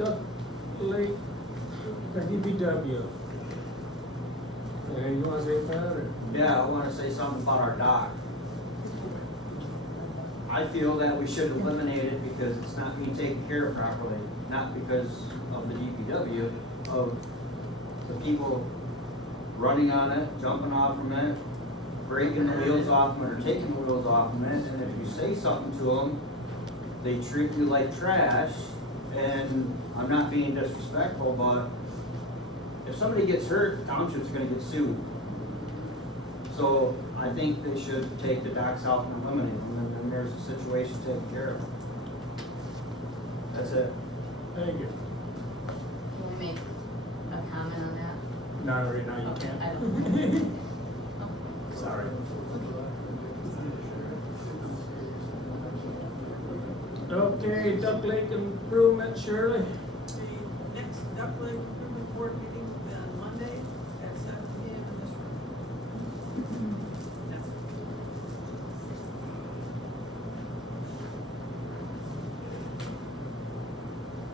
Duck Lake, the DPW. And you wanna say that, or? Yeah, I wanna say something about our dock. I feel that we should eliminate it because it's not being taken care of properly, not because of the DPW, of the people running on it, jumping off from it, breaking the wheels off them, or taking the wheels off from it, and if you say something to them, they treat you like trash, and I'm not being disrespectful, but if somebody gets hurt, the township's gonna get sued. So I think they should take the docks out and eliminate them, and then there's a situation taken care of. That's it. Thank you. Can we make a comment on that? No, right now you Okay, can't. I don't. Sorry. Okay, Duck Lake improvement, Shirley. The next Duck Lake Improvement Board meeting will be on Monday at 7 p.m. in this room. That's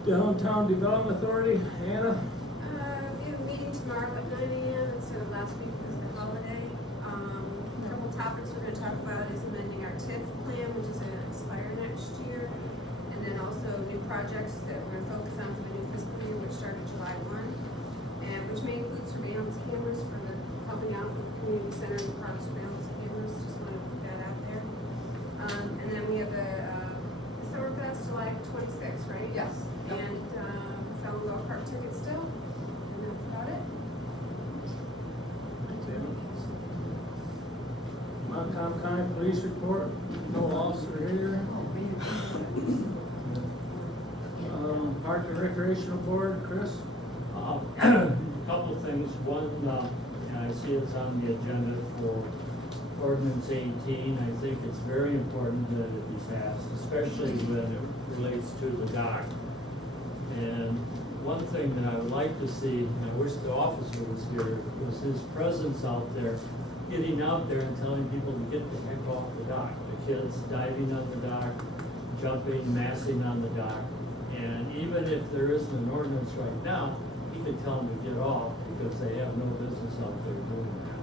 it. Downtown Development Authority, Hannah. We have a meeting tomorrow at 9 a.m. instead of last week because of the holiday. A couple topics we're gonna talk about is amending our TIF plan, which is gonna expire next year. And then also new projects that we're gonna focus on for the new fiscal year, which started July 1. And which may include surveillance cameras for the, helping out with the community center and park surveillance cameras, just wanna put that out there. And then we have the Summerfest, July 26th, right? Yes. And, selling golf cart tickets still, and that's about it. Montcalm County Police Report, no officer here. Park and Recreational Board, Chris? A couple of things. One, and I see it's on the agenda for ordinance 18. I think it's very important that it be passed, especially when it relates to the dock. And one thing that I would like to see, and I wish the officer was here, was his presence out there, getting out there and telling people to get the heck off the dock. The kids diving on the dock, jumping, massing on the dock. And even if there isn't an ordinance right now, he could tell them to get off because they have no business out there doing that.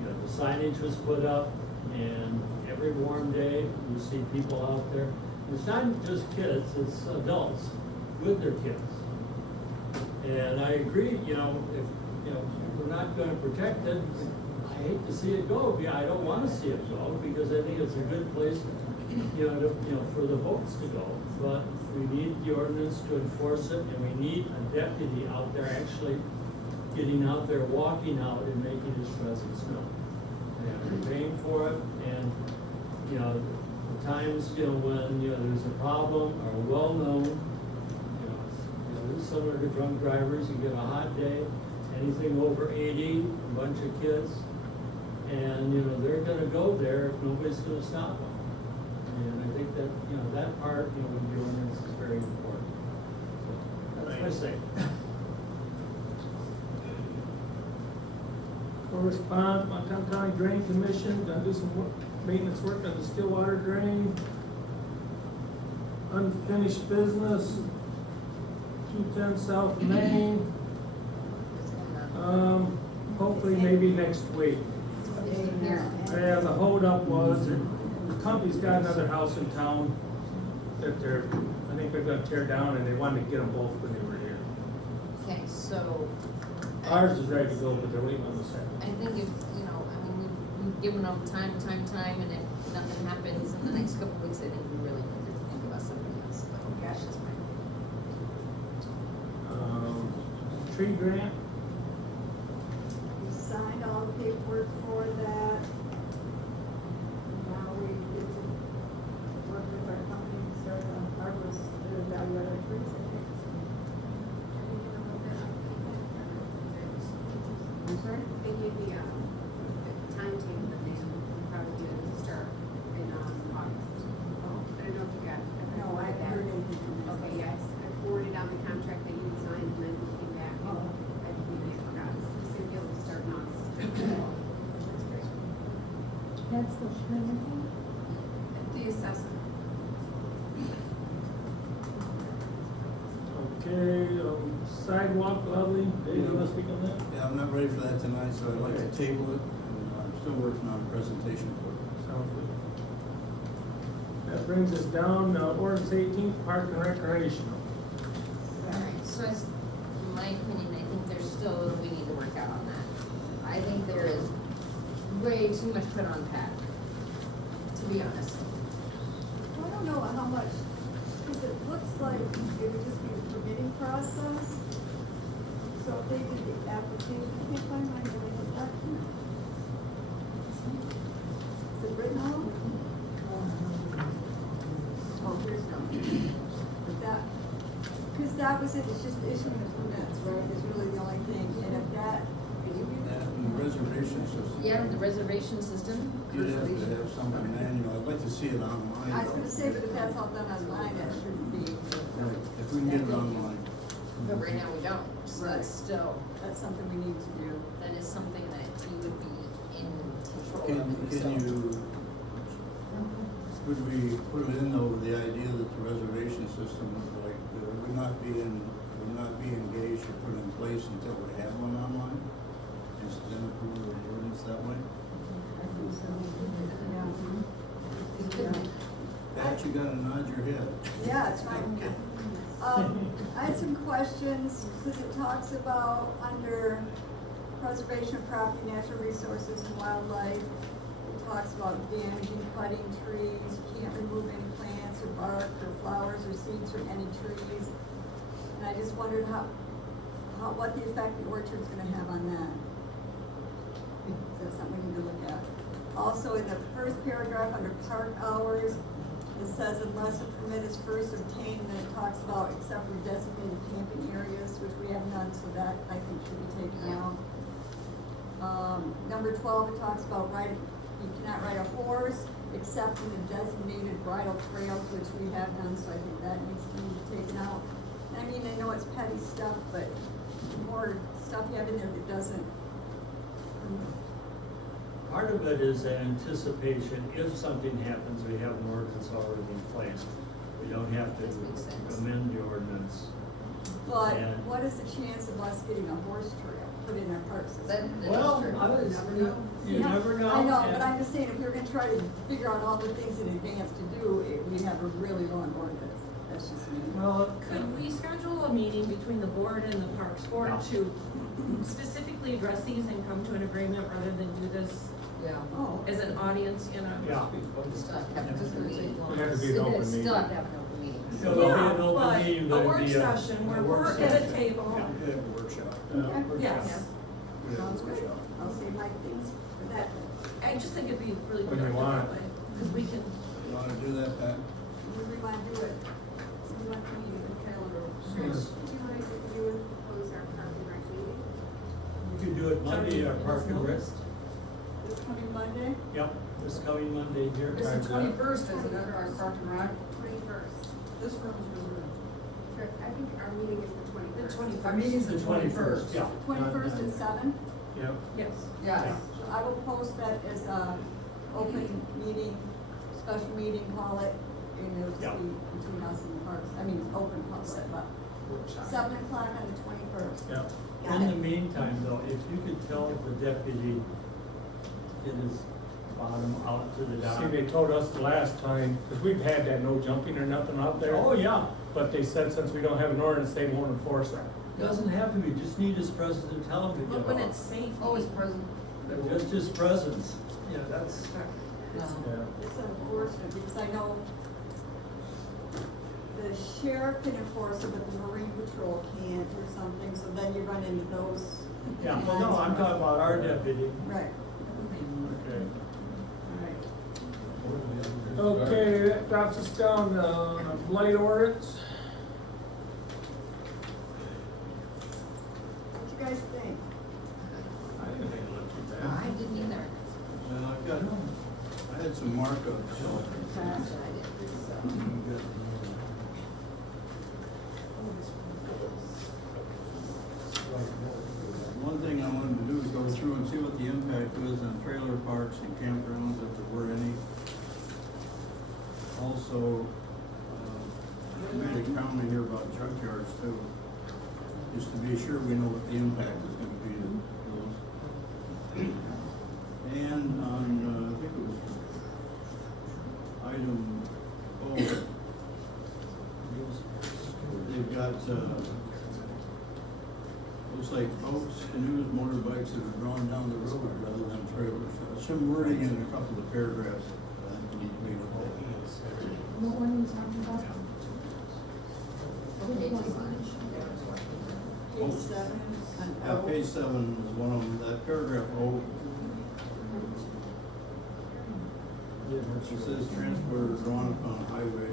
You know, the signage was put up, and every warm day, you see people out there. It's not just kids, it's adults with their kids. And I agree, you know, if we're not gonna protect it, I hate to see it go. I don't wanna see it go because I think it's a good place, for the boats to go. But we need the ordinance to enforce it, and we need a deputy out there actually getting out there, walking out and making his presence known. And we're paying for it, and, the times, when, there's a problem are well known. It's similar to drunk drivers. You get a hot day, anything over 80, a bunch of kids, and, they're gonna go there if nobody's gonna stop them. And I think that, that part, with the ordinance is very important. So that's what I say. Correspondence, Montcalm County Drain Commission, gonna do some maintenance work on the Stillwater drain. Unfinished business, 210 South Main. Hopefully maybe next week. Yeah, the holdup was, the company's got another house in town that I think they're gonna tear down, and they wanted to get them both when they were here. Okay, so. Ours is ready to go, but they're waiting on the second. I think if, we've given them time, and if nothing happens in the next couple of weeks, I think we really need to think about something else, but gosh, that's fine. Tree grant, We signed all the paperwork for that. Now we get to work with our company and start on harvest, evaluate our trees, I think. I'm sorry? They gave me a timetable that they probably do it to start in August. I don't know if you got. No, I haven't heard anything from them. Okay, yes, I forwarded on the contract that you had signed, and then we came back. Oh, I sidewalk, Lovely, Dave, you wanna speak on that? Yeah, I'm not ready for that tonight, so I'd like to table it, and I'm still working on a presentation for it. Sounds good. That brings us down, ordinance 18, park and recreational. Alright, so as, in my opinion, I think there's still, we need to work out on that. I think there is way too much put on Pat, to be honest. I don't know how much, because it looks like it would just be a permitting process. So if they did the application, I can't find my name, that. Is it written out? Oh, here's no. But that, because that was it, it's just issuing the permits, right, is really the only thing, and if that, That and the reservation system. Yeah, the reservation system. You'd have to have something manual, I'd like to see it online. I was gonna say, but if that's all done online, that shouldn't be. Right, if we can get it online. But right now we don't, so that's still, That's something we need to do. that is something that you would be in control Can of yourself. you, would we put it in though with the idea that the reservation system would like, would not be engaged or put in place until we have one online? And then approve the ordinance that way? I think so. Pat, you gotta nod your head. Yeah, it's fine. I had some questions, because it talks about under preservation of property, natural resources and wildlife. It talks about damaging, cutting trees, you can't remove any plants or bark or flowers or seeds from any trees. And I just wondered what the effect the orchard's gonna have on that. That's something we need to look at. Also, in the first paragraph, under park hours, it says unless a permit is first obtained, then it talks about except for designated camping areas, which we have none, so that I think should be taken Yeah. out. Number 12, it talks about you cannot ride a horse except in the designated bridle trails, which we have none, so I think that needs to be taken out. I mean, I know it's petty stuff, but the more stuff you have in there that doesn't. Part of it is anticipation, if something happens, we have an ordinance already in place. We don't have This makes to sense. amend the ordinance. But And- what is the chance of us getting a horse trail put in our park system? That is Well, true. you never know. I know, and- but I'm just saying, if we we're gonna try to figure out all the things in advance to do, we'd have a really long ordinance. That's just me. Well, Could we schedule a meeting between the board and the Parks Board Yeah. to specifically address these and come to an agreement rather than do this Yeah. Oh. as an audience, you know? yeah. We still have to have an open meeting. It has to be an open meeting. Still have to have an open meeting. So there'll be an Yeah, open but meeting, a there'll work be session where we're at a session. table. Yeah. We could have a workshop. Okay. Yes. We could have Sounds a good. workshop. I'll save my things for that. I just think it'd be really When you productive want that way, because we can, You wanna do that, Pat? When we want to do it, we want to meet the calendar. Sure. Do you want to do and propose our park and rec meeting? We could do it Monday, our park and rec. This coming Monday? Yep, this coming Monday here. It's the 21st, isn't it, our park and rec? 21st. This room is reserved. Sure, I think our meeting is the 21st. Our meeting's The 21st, yeah. 21st at 7? Yep. yes. Yes. So I will post that as a open meeting, special meeting, call it, and it'll Yeah. just be between us and the parks, I mean, open public, but 7 o'clock on the 21st. Yep. Got In it. the meantime, though, if you could tell the deputy get his bottom out to the dock. See, they told us the last time, because we've had that no jumping or nothing out there. Oh, yeah, But they said since we don't have an ordinance, they won't enforce that. doesn't have to be, just need his presence to tell him to But get when off. it's safe. Oh, it's present. Just his presence, yeah, that's, Yeah. It's unfortunate, because I know the sheriff can enforce it, but the marine patrol can't or something, so then you run into those. yeah, well, no, I'm talking about our deputy. Right, Okay. all right. Okay, that drops us down, blight ordinance. What you guys think? I didn't think it looked too I bad. didn't either. I had some markups. I did, so. One thing I wanted to do is go through and see what the impact was on trailer parks and campgrounds, if there were any. Also, I made a comment here about junkyards too. just to be sure we know what the impact is gonna be to those. And on, I think it was item O, they've got, looks like boats, canoes, motorbikes that are drawn down the road rather than trailers. Some wording in a couple of paragraphs that need to be involved. What one are you talking about? What page is on? Page 7. Yeah, page 7 is one of them, that paragraph O. It says transporter drawn upon a highway,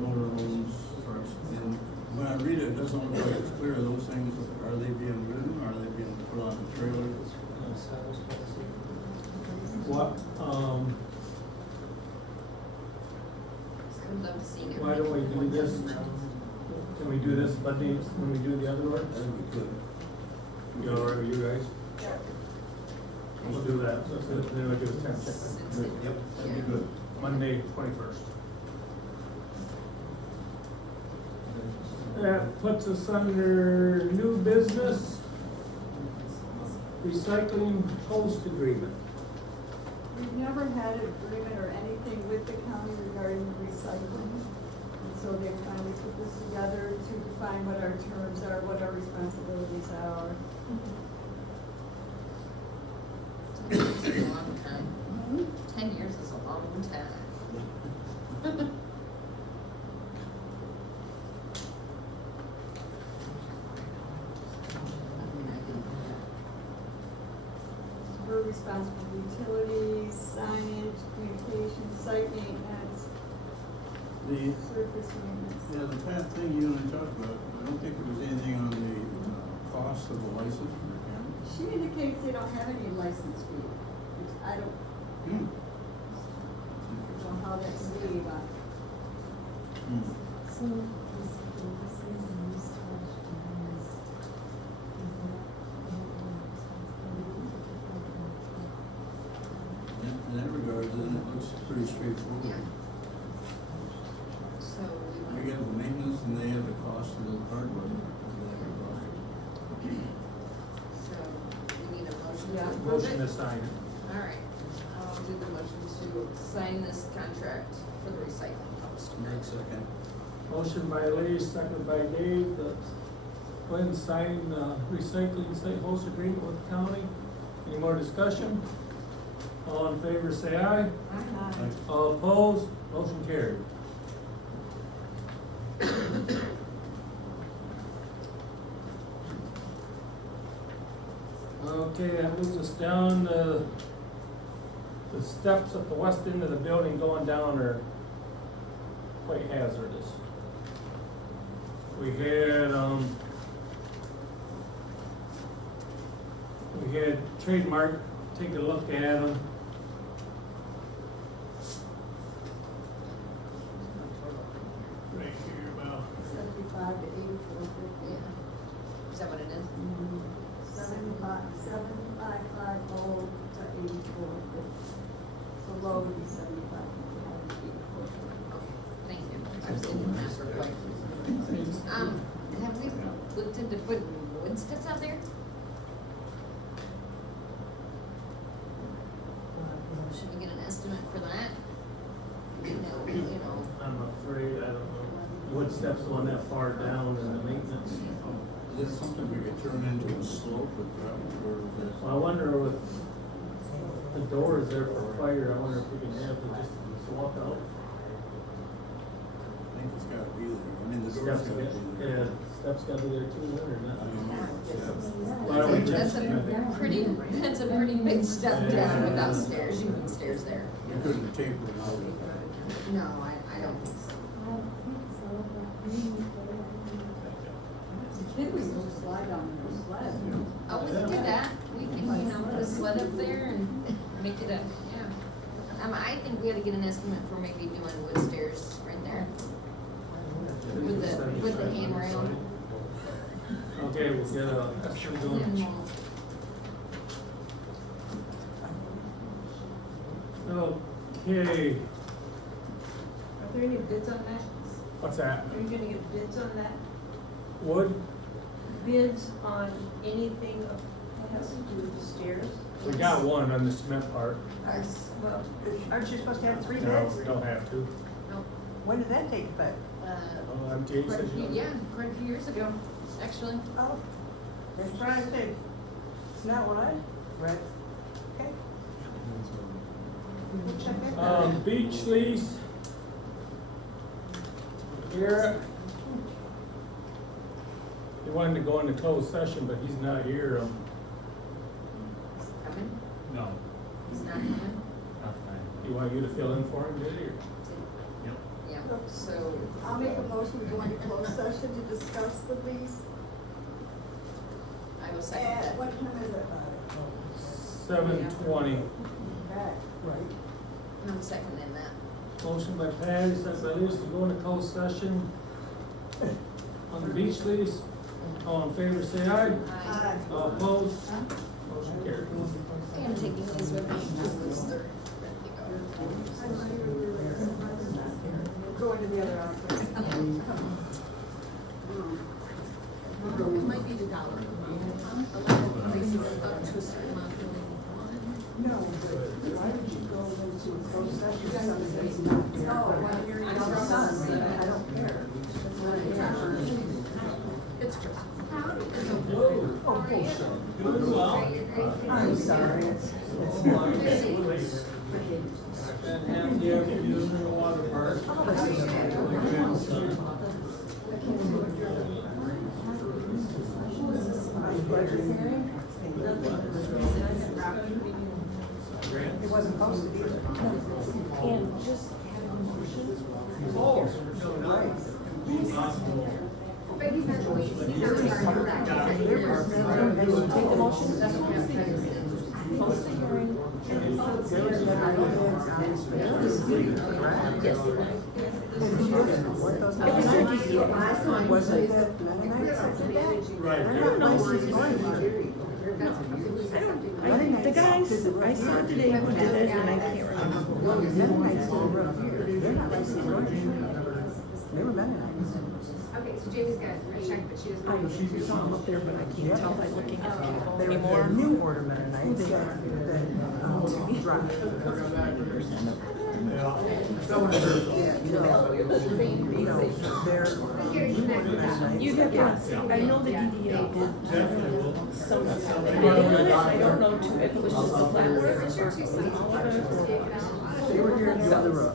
motorhomes, trucks, and when I read it, it doesn't look like it's clear, those things, are they being ridden, are they being put on a trailer? What, I'd love to see it. why don't we do this? Can we do this Monday when we do the other I one? think we could. You all right with you guys? We'll do that, so then we'll do the Township. Yep, that'd be good. Monday, 21st. That puts us under new business, recycling host agreement. We've never had an agreement or anything with the county regarding recycling. And so they finally put this together to define what our terms are, what our responsibilities are. It's a long time. 10 years is a long time. We're responsible for utilities, signage, communications, site maintenance, The, surface maintenance. yeah, the path thing you and I talked about, I don't think there was anything on the cost of the license for the camera. She indicates they don't have any license fee, which I don't know how that can be, but So, this is use question is In that regard, then it looks pretty straightforward. Yeah. So we You want, get the maintenance and they have the cost of the hardware. so we need a motion Yeah. to approve Motion it? to sign it. All right, I'll do the motion to sign this contract for the recycling host. Second. Motion by Lee, second by Dave, to go ahead and sign the recycling site host agreement with the county. Any more discussion? All in favor, say aye. All opposed, motion carried. Okay, that moves us down, the steps at the west end of the building going down are quite hazardous. We had Trademark take a look at them. Right here about, 75 to 84. Yeah. Is that what it is? 755 old to 84. So low would be 75, high would be 84. Okay, thank you. I was thinking that for quite. Have we looked into putting wood steps out there? Should we get an estimate for that? You know, I'm afraid, I don't know, wood steps going that far down in the maintenance. Is that something we could turn into a slope with gravel, or is that? Well, I wonder with the doors there for fire, I wonder if we can have it just walk out. I think it's gotta be there, I mean, the door's Steps, gotta be there. yeah, steps gotta be there too, or I not? don't know, yeah. Why don't we that's just, a pretty big step down without stairs. You need stairs there. You couldn't taper it out. No, I don't think so. I don't think so, but maybe I think we can just slide down the sled. Oh, we can do that. We can, put a sled up there and make it a, yeah. I think we ought to get an estimate for maybe doing wood stairs right there. With the handrail. Okay, we'll get a estimate And going. Okay, Are there any bids on that? what's that? Are you gonna get bids on that? Wood, Bids on anything that has to do with the stairs? we got one on the cement part. Well, aren't you supposed to have 3 No, bids? we don't have to. Nope. When did that take effect? Oh, I'm Jason. Quite a few, yeah, quite a few years ago, actually. Oh, that's what I think. It's not what I read. Okay. We'll check that out. Beach lease. Here. He wanted to go into closed session, but he's not here. Coming? No, He's not coming? not fine. You want you to fill in for him, did he? or- Yep. Yeah, so. I'll make a motion to go into closed session to discuss the lease. I will second At, that. what time is it, 7:20. Back, right? I'm seconding that. Motion by Patty, second by Lewis to go into closed session on the beach lease. All in favor, say aye. Aye. All opposed? Motion carried. I'm taking these with me, because they're ready to go. Go into the other office. It might be the dollar amount. A lot of places up to a certain amount really want. No, but why would you go into a closed session if somebody's not here? Oh, You're your son, I don't care. It's just. Oh, bullshit. I'm sorry. It wasn't posted either. And just have a motion. But he's not going, he's not part of that. Take the motion, that's what I'm thinking. Post the hearing. Yes. It was their DDA. Wasn't that Mennonite said that? I'm not licensed going here. The guys, I saw today who did it and I can't remember. Mennonites were up here. They're not licensed going here. They were Mennonites. Okay, so Jamie's got a check, but she doesn't. I saw them up there, but I can't tell by looking at the cable anymore. New order Mennonites that dropped. They're Mennonites. You have to, I know the DDA did some bidding on it, I don't know if it was just the flat work or all of it. They were here the other roof.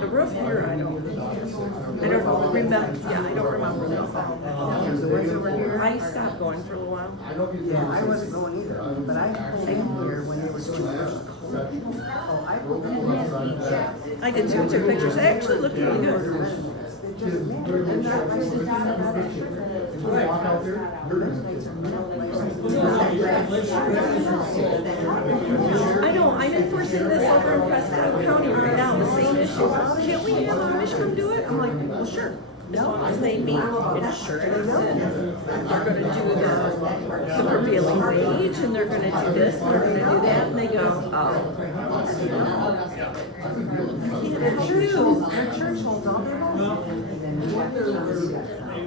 The roof here, I don't know, remember, yeah, I don't remember that. I stopped going for a little while. Yeah, I wasn't going either, but I pulled in here when they were doing the roof. Oh, I pulled in. I did too, took pictures, they actually looked really good. It doesn't matter, they're not licensed, they're not I know, I didn't foresee this over in Prescott County right now, the same issue. Can't we have a Michigan do it? I'm like, well, sure. As long as they meet insurance and they're gonna do the prevailing wage and they're gonna do this and they're gonna do that and they go, oh. Their church holds all their money.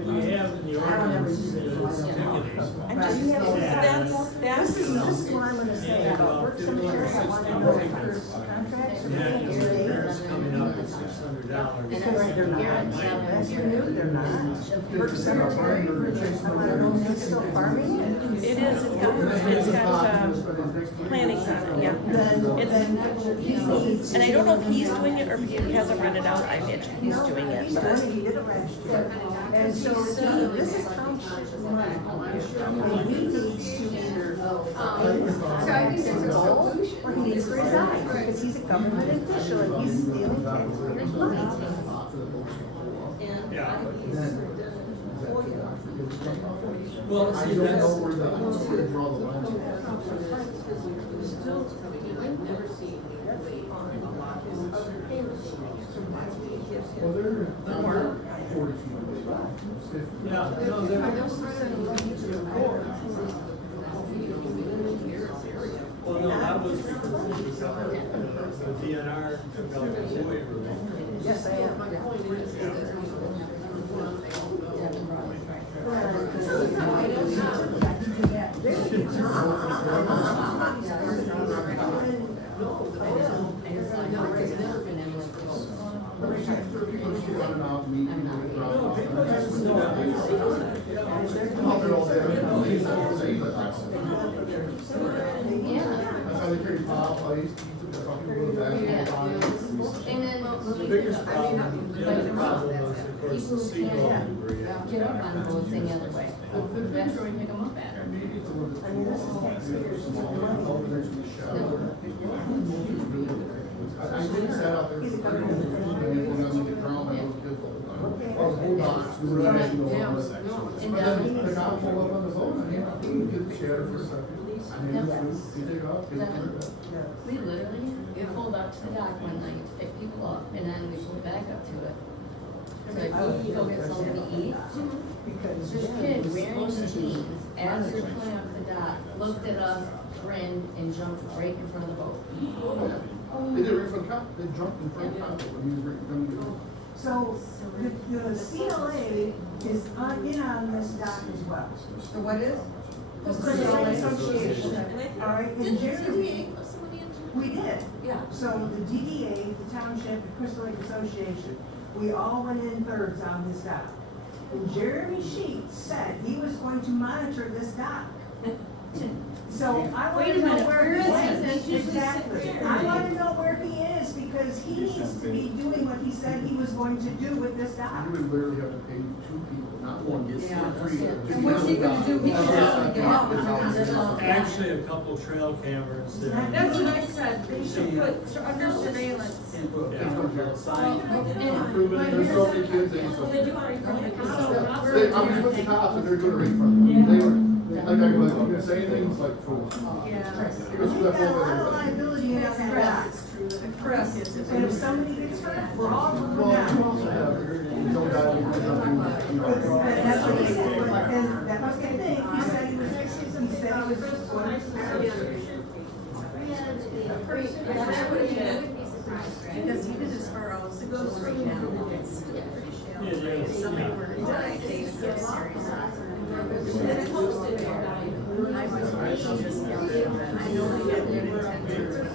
We have in the ordinance is ticketing. I'm just, that's. This is what I'm gonna say about work cemetery, I want to know first contracts or There's coming up at $600. because they're not. That's new, they're not. Work cemetery, I wanna know if it's still farming. It is, it's got, plannings on it, yeah. Then he needs. And I don't know if he's doing it or if he hasn't rented out, I imagine he's doing it, He's but. done it, he did it last year. And so this is township money. And he needs to either, So I think there's a solution. or he needs to resign, because he's a government official and he's stealing taxpayers' money. Well, see, that's, yeah, no, they're. Well, no, that was because the DNR took out the waiver. Yes, I am. sure people just get on and off, meet people, get drunk. No, people have to know. Come out there all day, police have to say that. Yeah. That's how they carry pop, ice, pizza, that's how people go to basketball. And then. The biggest problem, the other problem is, of course, the seagull debris. Get up on boats any other way. That's where we pick them up at. I did sat out there for 30 minutes, and when I was getting drowned by those kids all the time. I was whole box, we were actually going on the section. But then the guy pulled up on the boat, and I mean, get scared for a second. I mean, you take off, get scared. We literally pulled up to the dock one night to pick people up, and then we pulled back up to it. So if you go get something to eat, this kid wearing jeans, as they're pulling up the dock, looked at us, grinned, and jumped right in front of the boat. They did it right for the cop, they jumped in front of the cop when he was going to get home. So, the CLA is in on this dock as well. So what is? The CLA Association, all right, and Didn't the Jeremy, DDA put somebody into? we did. Yeah. So the DDA, the Township, the Crystal Lake Association, we all went in thirds on this dock. And Jeremy Sheets said he was going to monitor this dock. So I want Wait to a know minute, where where he is he? is. Exactly. I want to know where he is because he needs to be doing what he said he was going to do with this dock. You would literally have to pay 2 people, not one, get 3. And what's he gonna do? He can just get out with this all. Actually, a couple trail cameras there. That's what I said, they should put under surveillance. There's so many kids that Well, they do already from the council. They, I mean, with the cops, and they're doing it right in front of them. They were, like, I was gonna say anything, it's like, fool. Yeah. Here's We that got a whole lot of other- liability in that dock. Press. And if somebody gets hurt, we're all going Well, you down. also have, no doubt, you know. That's what he said, and that was the thing, he said he was just going to. Because even as far as it goes right now, it's, if somebody were to die, they would get serious. It's posted there. I was just, I know they had good intentions.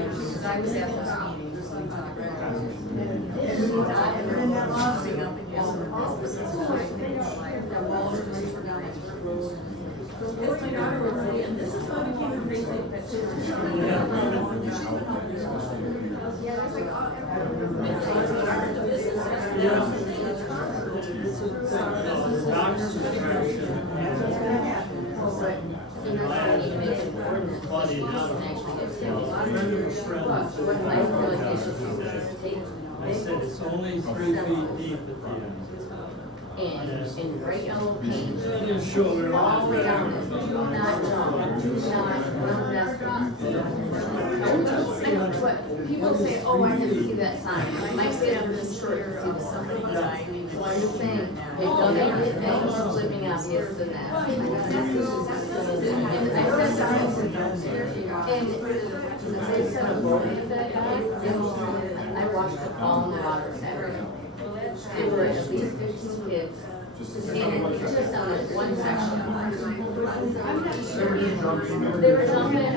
Because I was at those meetings. And then that lawsuit. Up against the businesses, and I think about like, the walls were down at the road. As my daughter would say, and this is why we came to Grayslake Pictures. Yeah, there's like all, Doc's attraction And that's why we need to make an ordinance, so she can actually get killed. But what I feel like they should do is take. I said it's only 3 feet deep at the end. And in bright yellow paint, Just show it all the way down, around. do not jump, do not run restaurant. But people say, oh, I didn't see that sign, I stayed on this short, see the somebody died. Well, I'm just saying, it doesn't get any more living obvious than that. And I said, and they said a boat hit that guy, and I watched it fall in the water Saturday. There were at least 15 kids, and it's just on this one section. They were jumping, and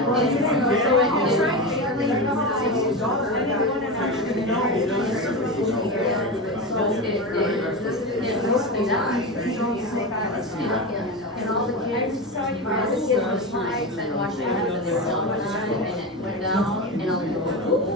and all the kids with flags and washed their hands, and they were jumping on it, and it went down, and all the kids went, whoop.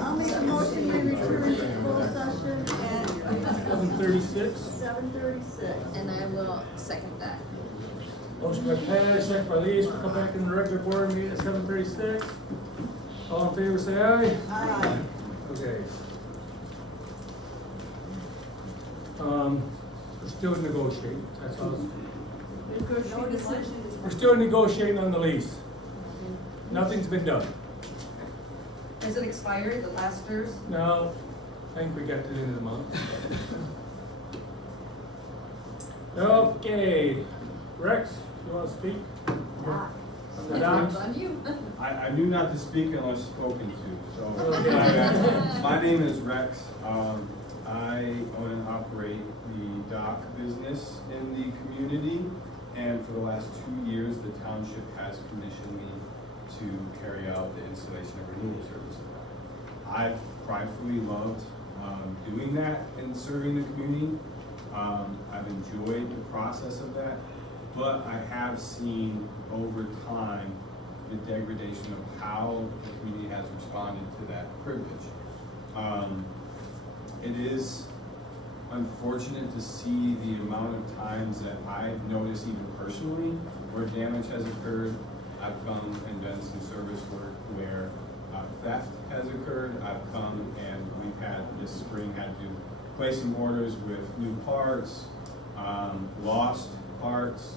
I'll make a motion to return to full session at 7:36. 7:36. And I will second that. Motion by Patty, second by Lee, we'll come back in the regular board meeting at 7:36. All in favor, say aye. Aye. Okay. We're still negotiating, that's all. No decision. We're still negotiating on the lease. Nothing's been done. Has it expired, the last year's? No, I think we got to the end of the month. Okay, Rex, you wanna speak? On the docks? On you. I knew not to speak unless spoken to, so. Okay. My name is Rex. I own and operate the dock business in the community, and for the last 2 years, the township has commissioned me to carry out the installation of renewal services. I've pridefully loved doing that and serving the community. I've enjoyed the process of that, but I have seen over time the degradation of how the community has responded to that privilege. It is unfortunate to see the amount of times that I've noticed, even personally, where damage has occurred. I've come and done some service work where theft has occurred. I've come and we've had this spring had to place some orders with new parts, lost parts,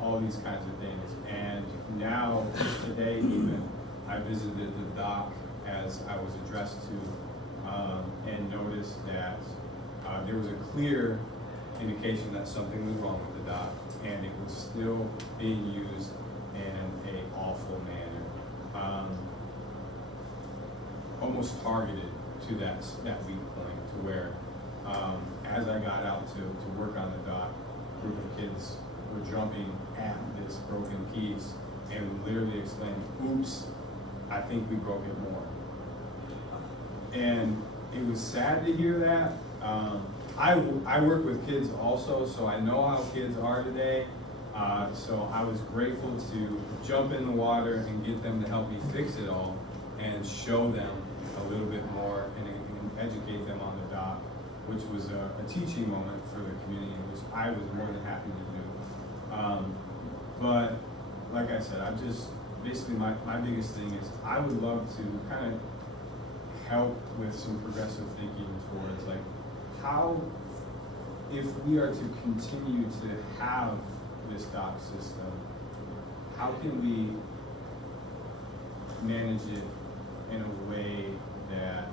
all these kinds of things. And now, today even, I visited the dock as I was addressed to, and noticed that there was a clear indication that something was wrong with the dock, and it was still being used in an awful manner, almost targeted to that weak point, to where as I got out to work on the dock, a group of kids were jumping at this broken piece and literally exclaimed, "Oops, I think we broke it more." And it was sad to hear that. I work with kids also, so I know how kids are today. So I was grateful to jump in the water and get them to help me fix it all and show them a little bit more and educate them on the dock, which was a teaching moment for the community, which I was more than happy to do. But like like I said, basically my biggest thing is I would love to kind of help with some progressive thinking towards like how, if we are to continue to have this dock system, how can we manage it in a way that,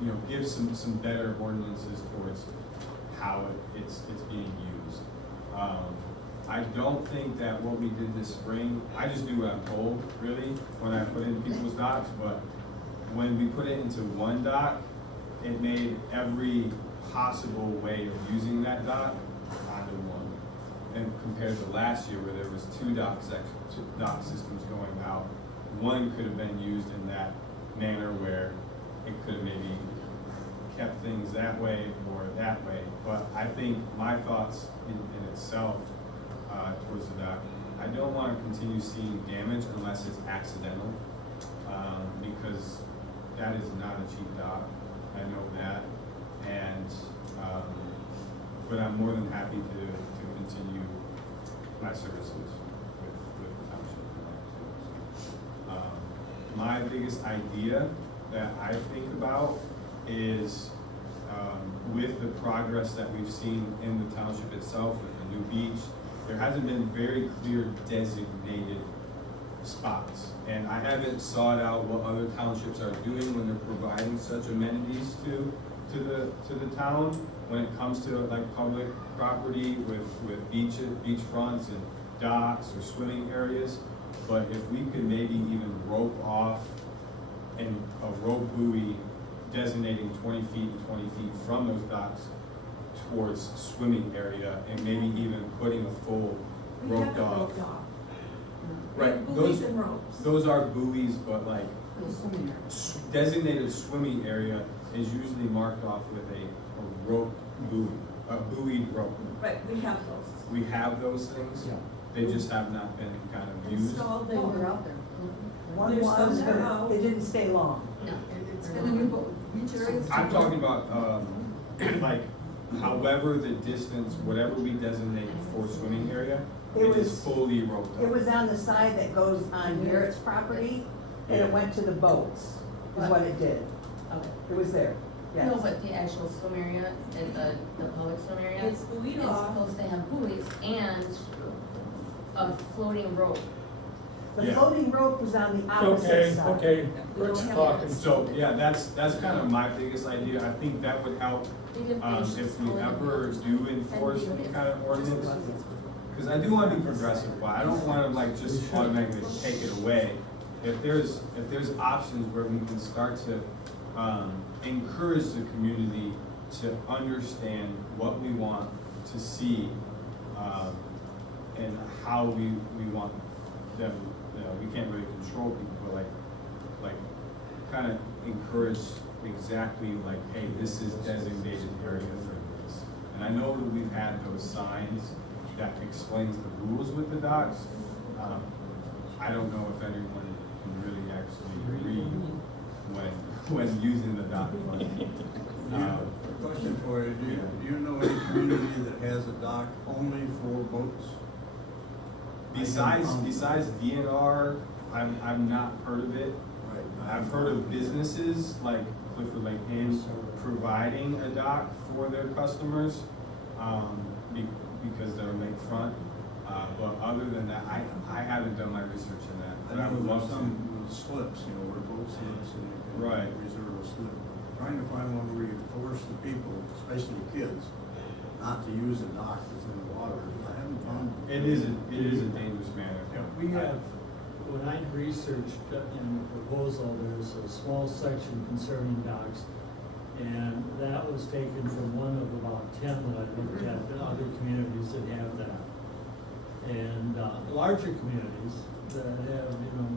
you know, gives some better ordinances towards how it's being used. I don't think that what we did this spring, I just do what I'm told, really, when I put in people's docks, but when we put it into one dock, it made every possible way of using that dock onto one. And compared to last year where there was two dock systems going out, one could have been used in that manner where it could have maybe kept things that way or that way. But I think my thoughts in itself towards the dock, I don't want to continue seeing damage unless it's accidental, because that is not a cheap dock. I know that, and but I'm more than happy to continue my services with the township. My biggest idea that I think about is with the progress that we've seen in the township itself with the new beach, there hasn't been very clear designated spots. And I haven't sought out what other townships are doing when they're providing such amenities to the town when it comes to like public property with beach fronts and docks or swimming areas. But if we could maybe even rope off and a rope buoy designating 20 feet and 20 feet from those docks towards swimming area, and maybe even putting a full roped off. Right, Buoys and ropes. those are buoys, but like designated swimming area is usually marked off with a rope buoy, a buoyed rope. Right, we have those. We have those things. Yeah. They just have not been kind of used. Installed, they Oh, were they're out there. One There's was, some that are but out. it didn't stay long. No. It's gonna be beach areas. I'm talking about, like, however the distance, whatever we designate for swimming area, It it is was- fully roped It off. was on the side that goes on Garrett's property, and it went to the boats, is what it did. Okay. It was there, yes. No, but the actual swim area, the public swim area. It's buoyed off. supposed to have buoys and a floating rope. The Yeah. floating rope was on the opposite Okay, side. okay, Rick's talking. So, yeah, that's kind of my biggest idea. I think that would help, if we ever do enforce any kind of ordinance. Because I do want to be progressive, but I don't want to like just automatically take it away. If there's options where we can start to encourage the community to understand what we want to see and how we want them, you know, we can't really control people, but like kind of encourage exactly like, hey, this is designated area for this. And I know that we've had those signs that explains the rules with the docks. I don't know if anyone can really actually read when using the dock. Question for you, do you know any community that has a dock only for boats? Besides DNR, I've not heard of it. Right. I've heard of businesses like Clifford Lake Inn providing a dock for their customers, because they're lakefront. But other than that, I haven't done my research in that, but I would love to. Some slips, you know, where boat slips and you can Right. reserve a slip. Trying to find one where you force the people, especially kids, not to use a dock that's in the water. I haven't found. It is a dangerous manner. We have, when I researched in the proposal, there's a small section concerning docks. And that was taken from one of about 10 that I looked at, in other communities that have that. And larger communities that have, you know,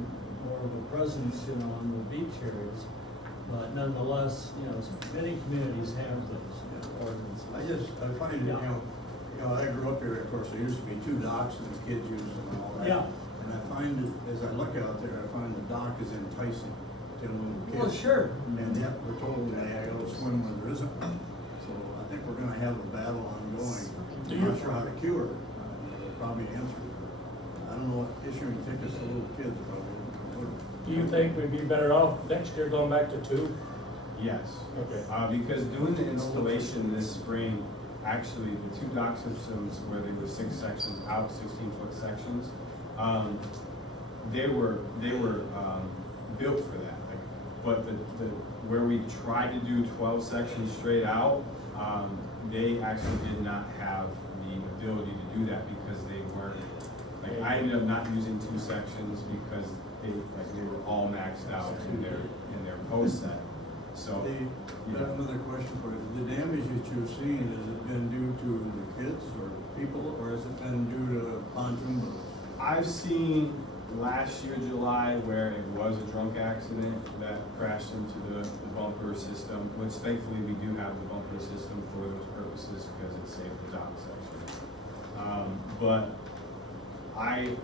more of a presence, you know, on the beach areas. But nonetheless, you know, many communities have those ordinances. I find it, you know, I grew up here, of course, there used to be two docks and the kids used them and all that. Yeah. And I find it, as I look out there, I find the dock is enticing to little kids. Well, sure. And yet we're told that I go swim when there isn't one. So I think we're gonna have a battle ongoing. I'm not sure how to cure it. Probably answer it. don't know, issuing tickets to little kids probably. Do you think we'd be better off next year going back to 2? Yes. Okay. Because doing the installation this spring, actually, the 2 dock systems where they were 6 sections out, 16-foot sections, they were built for that. Like, but where we tried to do 12 sections straight out, they actually did not have the ability to do that because they weren't, like, I ended up not using 2 sections because they were all maxed out in their post set. So, I have another question for you. The damage that you've seen, has it been due to the kids or people, or has it been due to pontoon boats? I've seen last year, July, where it was a drunk accident that crashed into the bumper system, which thankfully we do have the bumper system for those purposes because it saved the dock section. But I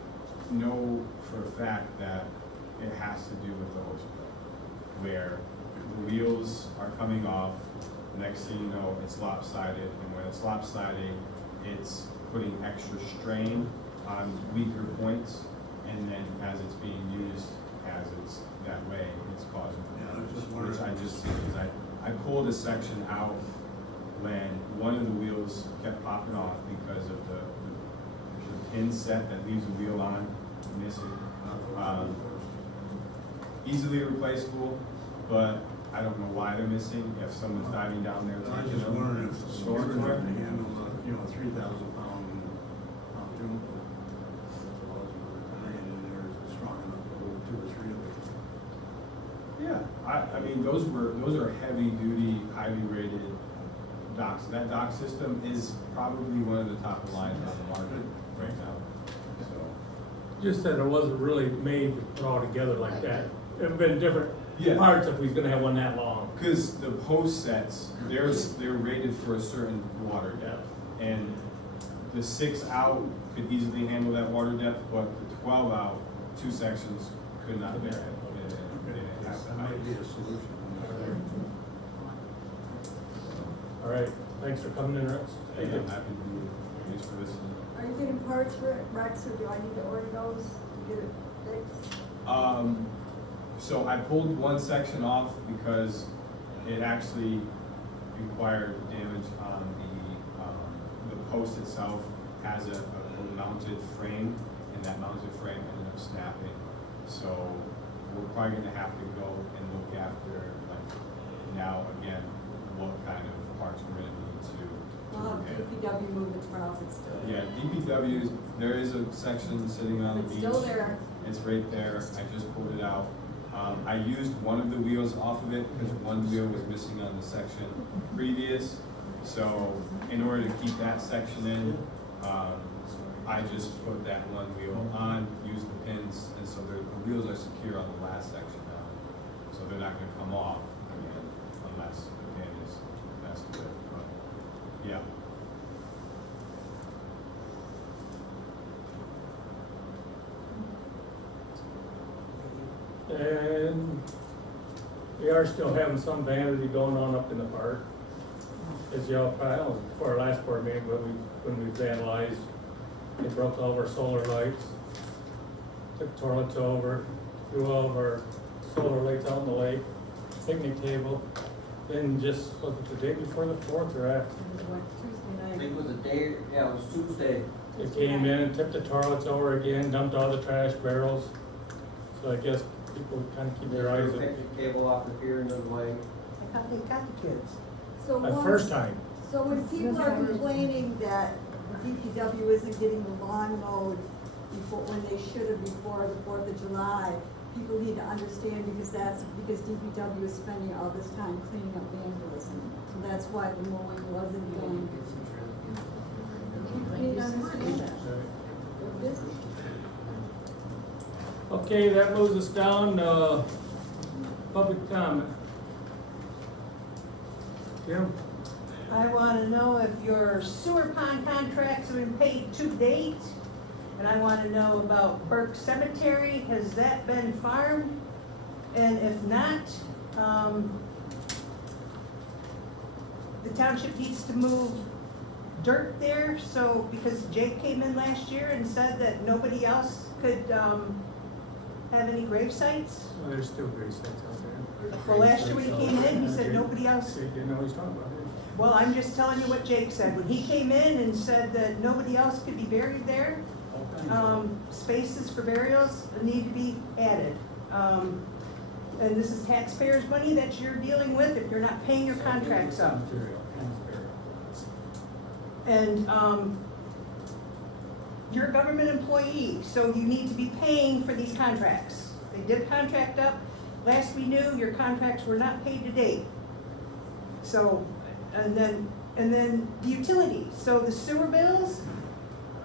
know for a fact that it has to do with the horsepower, where the wheels are coming off, next thing you know, it's lopsided, and when it's lopsided, it's putting extra strain on weaker points, and then as it's being used, as it's that way, it's causing damage, which I just see, because I pulled a section out when one of the wheels kept popping off because of the pin set that leaves the wheel on missing. Easily replaceable, but I don't know why they're missing, if someone's diving down there. I was just wondering if the storm would have to handle a 3,000 pound pontoon boat. And they're strong enough to hold 2 or 3 of them. Yeah, I mean, those are heavy duty, highly rated docks. That dock system is probably one of the top of lines on the market right now, so. Just that it wasn't really made to put all together like that. It'd been different Yeah. parts if we was gonna have one that long. Because the post sets, they're rated for a certain water depth. And the 6 out could easily handle that water depth, but the 12 out, 2 sections could not bear it. That might be a solution. All right, thanks for coming in, Rex. I'm happy to be, thanks for listening. Are you getting parts for it, Rex, or do I need to order those to get it fixed? So I pulled one section off because it actually required damage on the post itself has a mounted frame, and that mounted frame ended up snapping. So we're probably gonna have to go and look after, like, now again, what kind of parts we're gonna need to Well, repair. DPW moved its mouth, it's still there. Yeah, DPW's, there is a section sitting on the It's beach. still there. It's right there, I just pulled it out. I used one of the wheels off of it because one wheel was missing on the section previous. So in order to keep that section in, I just put that one wheel on, used the pins, and so the wheels are secure on the last section now. So they're not gonna come off again unless the pin is messed with, but, yeah. And we are still having some vanity going on up in the park. As y'all probably, that was before our last board meeting, but when we vandalized, they broke all of our solar lights, took toilets over, threw all of our solar lights out in the lake, picnic table. Then just, was it the day before the 4th or after? I think it was a day, yeah, it was Tuesday. They came in, tipped the toilets over again, dumped all the trash barrels. So I guess people kind of keep their eyes on it. Picnic table off the pier into the lake. I thought they got the kids. So The once- first time. So when people are complaining that DPW isn't getting the lawn mowed before, when they should have before the 4th of July, people need to understand because DPW is spending all this time cleaning up vandalism. So that's why the mowing wasn't done. People need to understand that. They're busy. Okay, that moves us down, public comment. Jim? I wanna know if your sewer pond contracts have been paid to date. And I wanna know about Burke Cemetery, has that been farmed? And if not, the township needs to move dirt there, so, because Jake came in last year and said that nobody else could, have any grave sites? Well, there's still grave sites out there. Well, last year when he came in, he said nobody else. Jake didn't know what he's talking about. Well, I'm just telling you what Jake said. When he came in and said that nobody else could be buried there, spaces for burials need to be added. And this is taxpayers' money that you're dealing with if you're not paying your contracts up. And, you're a government employee, so you need to be paying for these contracts. They did a contract up, last we knew, your contracts were not paid to date. So, and then the utilities, so the sewer bills,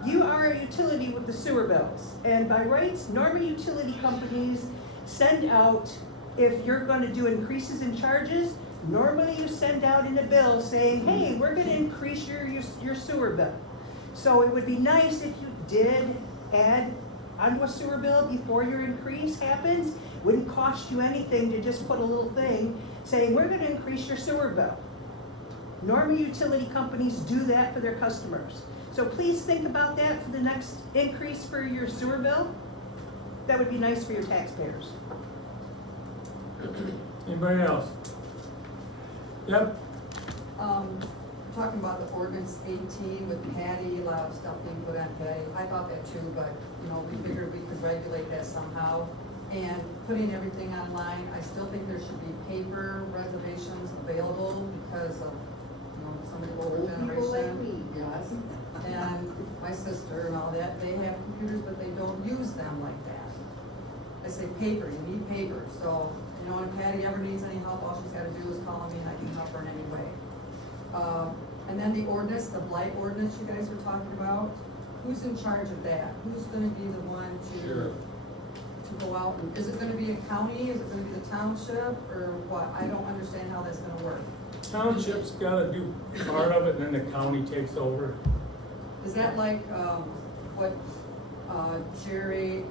you are a utility with the sewer bills. And by rights, normally utility companies send out, if you're gonna do increases in charges, normally you send out in a bill saying, hey, we're gonna increase your sewer bill. So it would be nice if you did add onto a sewer bill before your increase happens. Wouldn't cost you anything to just put a little thing saying, we're gonna increase your sewer bill. Normally utility companies do that for their customers. So please think about that for the next increase for your sewer bill. That would be nice for your taxpayers. Anybody else? Yep. Talking about the ordinance 18 with Patty, a lot of stuff being put on Patty. I thought that too, but, you know, we figured we could regulate that somehow. And putting everything online, I still think there should be paper reservations available because of, you know, some of the older generation. Yes. And my sister and all that, they have computers, but they don't use them like that. I say paper, you need paper. So, you know, if Patty ever needs any help, all she's gotta do is call me and I can help her in any way. And then the ordinance, the blight ordinance you guys were talking about, who's in charge of that? Who's gonna be the one to go out and, is it gonna be a county, is it gonna be the township, or what? I don't understand how that's gonna work. Township's gotta do part of it, and then the county takes over. Is that like, what, Jerry,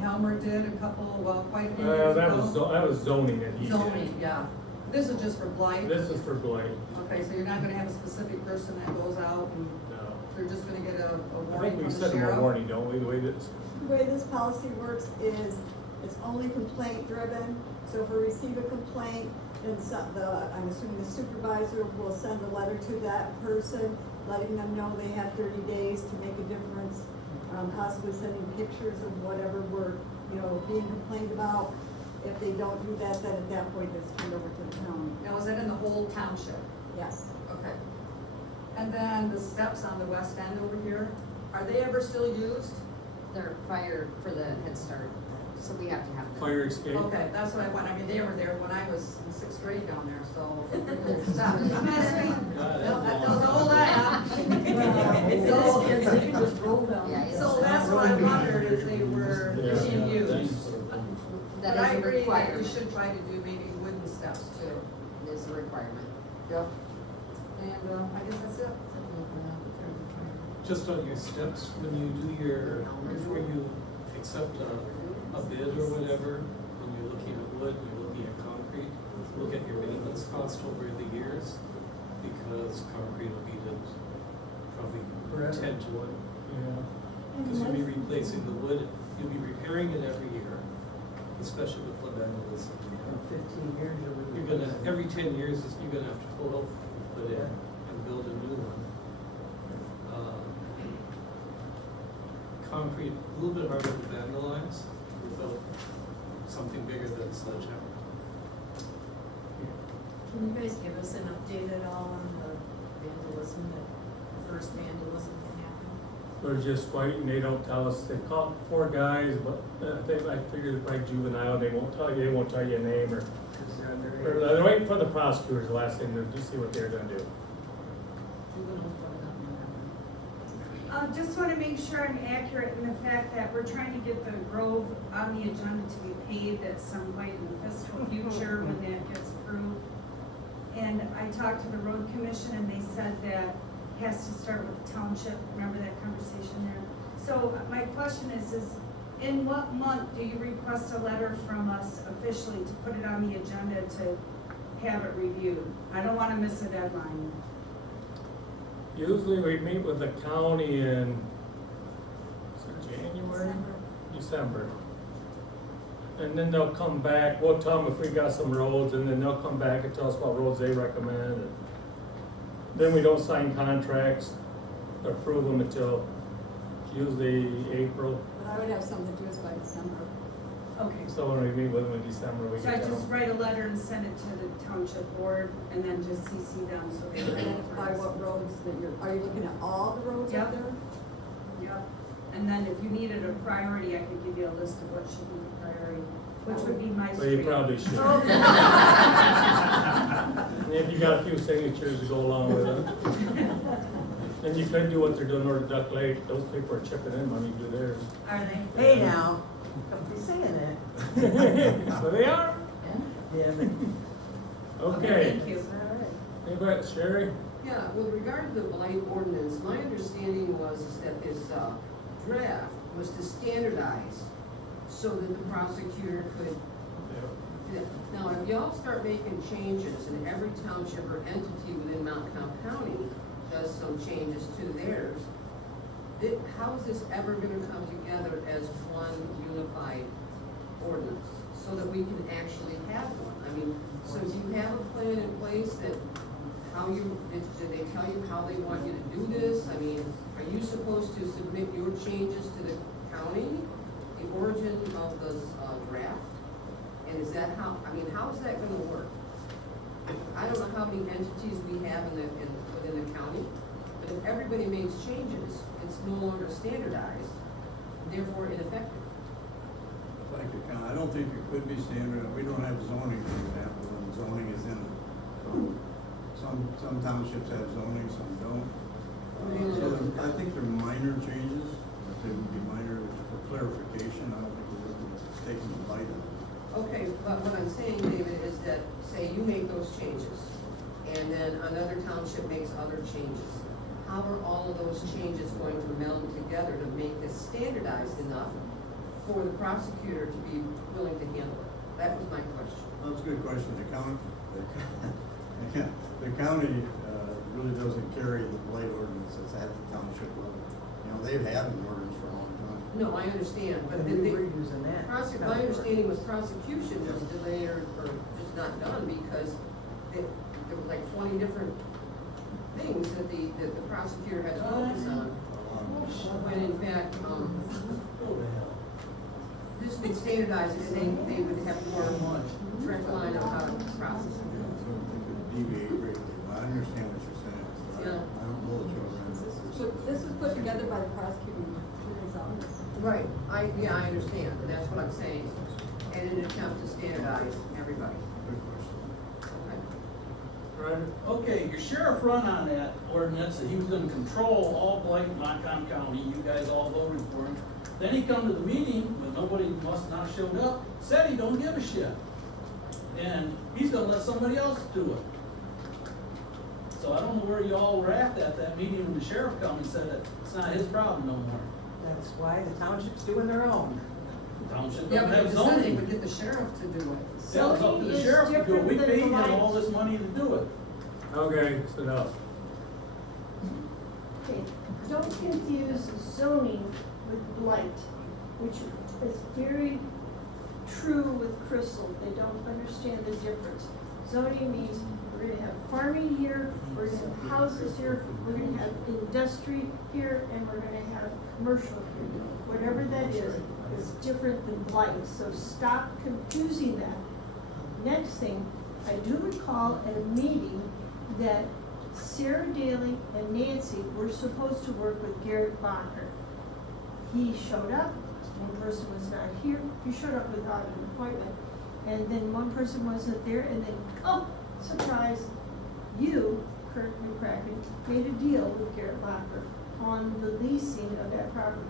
Helmer did a couple, well, quite a few years That ago? was zoning that he did. Zoning, yeah. This is just for blight? This is for blight. Okay, so you're not gonna have a specific person that goes out and No. they're just gonna get a I warning think we from the sent them a sheriff? warning, don't we, the way this? The way this policy works is it's only complaint driven. So if we receive a complaint, then I'm assuming the supervisor will send a letter to that person, letting them know they have 30 days to make a difference, possibly sending pictures of whatever we're, being complained about. If they don't do that, then at that point it's turned over to the county. Now, is that in the whole township? Yes. Okay. And then the steps on the west end over here, are they ever still used? They're fired for the Head Start, so we have to have them. Fire escape. Okay, that's what I want, I mean, they were there when I was in sixth grade down there, so. Stop. That was a whole lot. So that's what I wondered if they were being used. That But I is a agree that we requirement. should try to do maybe wooden steps too. It is a requirement. Yep. And, I guess that's it. Just on your steps, when you do before you accept a bid or whatever, when you're looking at wood, you're looking at concrete, look at your maintenance cost over the years, because concrete will be probably 10 to 1. Yeah. Because you'll be replacing the wood, you'll be repairing it every year, especially with flood vandalism. 15 years You're gonna, every 10 years, you're gonna have to pull out, put in, and build a new one. Concrete, a little bit harder to vandalize without something bigger than a sledgehammer. Can you guys give us an update at all on the vandalism, the first vandalism that happened? They're just waiting, they don't tell us, they caught 4 guys, but I figured it's probably juvenile, they won't tell you a name or they're waiting for the prosecutors, the last thing, to see what they're gonna do. Just want to make sure I'm accurate in the fact that we're trying to get the Grove on the agenda to be paved at some point in the fiscal future when that gets approved. And I talked to the road commission and they said that has to start with the township. Remember that conversation there? So my question is in what month do you request a letter from us officially to put it on the agenda to have it reviewed? I don't want to miss a deadline. Usually we meet with the county in, is it January? December. And then they'll come back, we'll tell them if we got some roads, and then they'll come back and tell us what roads they recommend. And then we don't sign contracts, approve them until usually April. But I would have something to do is by December. Okay. So when we meet with them in December, we So I can tell just them. write a letter and send it to the township board and then just CC them so they know. Identify what roads that are you looking at all the roads out Yep. there? Yep, and then if you needed a priority, I could give you a list of what should be the priority, which would be my Well, street. you probably should. And if you got a few signatures to go along with it. And you could do what they're doing over at Duck Lake, those people are chipping in money to do theirs. Are they? Hey now, don't be saying that. So they are? Yeah, but. Okay. Thank you. Anybody, Sherry? Yeah, with regard to the blight ordinance, my understanding was is that this draft was to standardize so that the prosecutor could. Yeah. Now, if y'all start making changes and every township or entity within Mount County does some changes to theirs, how is this ever gonna come together as one unified ordinance so that we can actually have one? I mean, so do you have a plan in place that did they tell you how they want you to do this? I mean, are you supposed to submit your changes to the county, the origin of the draft? And is that how is that gonna work? I don't know how many entities we have within the county, but if everybody makes changes, it's no longer standardized, therefore ineffective. Like, I don't think it could be standard, we don't have zoning, for example, and zoning is in it. Some townships have zoning, some don't. So I think they're minor changes, but they would be minor for clarification, I don't think we're looking at taking the bite of it. Okay, but what I'm saying, David, is that, say you make those changes, and then another township makes other changes. How are all of those changes going to meld together to make this standardized enough for the prosecutor to be willing to handle it? That was my question. That's a good question. The county really doesn't carry the blight ordinance that's at the township level. You know, they've had an ordinance for a long time. No, I understand, but And we were using that. my understanding was prosecution was delayed or just not done because there were like 20 different things that the prosecutor had to focus on. When in fact, this would standardize it and they would have more direct line of how to process it. I don't think it would deviate greatly, but I understand what you're saying. But Yeah. I don't know that you're right. So this was put together by the prosecuting attorney's office. Right, I understand, and that's what I'm saying, in an attempt to standardize everybody. Good question. Okay. Right? Okay, your sheriff run on that ordinance that he was gonna control all blight in Montcalm County, you guys all voted for him. Then he come to the meeting, when nobody must not showed up, said he don't give a shit. And he's gonna let somebody else do it. So I don't know where you all were at that meeting when the sheriff come and said that it's not his problem no more. That's why the township's doing their own. The township Yeah, doesn't but have they said they zoning. would get the sheriff to do it. Yeah, it's up to Zoning the is sheriff to do it, we different paid than him blight. all this money to do it. Okay, it's enough. Okay, don't confuse zoning with blight, which is very true with Crystal. They don't understand the difference. Zoning means we're gonna have farming here, we're gonna have houses here, we're gonna have industry here, and we're gonna have commercial here. Whatever that is different than blight, so stop confusing that. Next thing, I do recall at a meeting that Sarah Daly and Nancy were supposed to work with Garrett Bacher. He showed up, one person was not here, he showed up without an appointment, and then one person wasn't there, and then, oh, surprise, you, Kurt McCracken, made a deal with Garrett Bacher on the leasing of that property.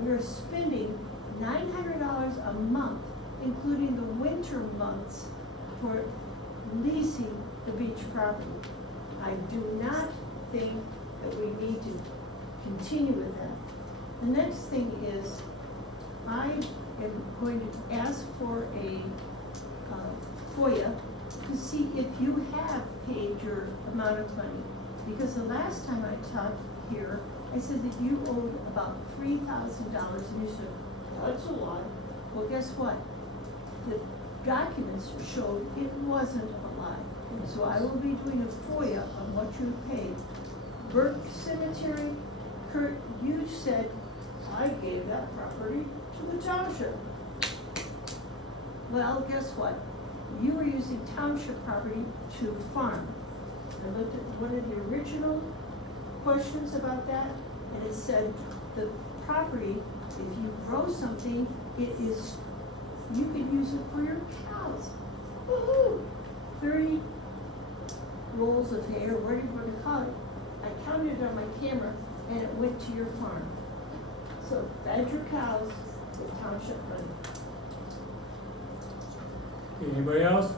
We are spending $900 a month, including the winter months, for leasing the beach property. I do not think that we need to continue with that. The next thing is, I am going to ask for a FOIA to see if you have paid your amount of money. because the last time I talked here, I said that you owed about $3,000, and you said, that's a lot. Well, guess what? The documents showed it wasn't a lot. So I will be doing a FOIA on what you paid. Burke Cemetery, Kurt, you said, I gave that property to the township. Well, guess what? You were using township property to farm. I looked at one of the original questions about that, and it said the property, if you grow something, it is, you can use it for your cows. Woohoo! 30 rolls of hay, or whatever you want to call it. I counted it on my camera, and it went to your farm. So fed your cows with township money. Anybody else?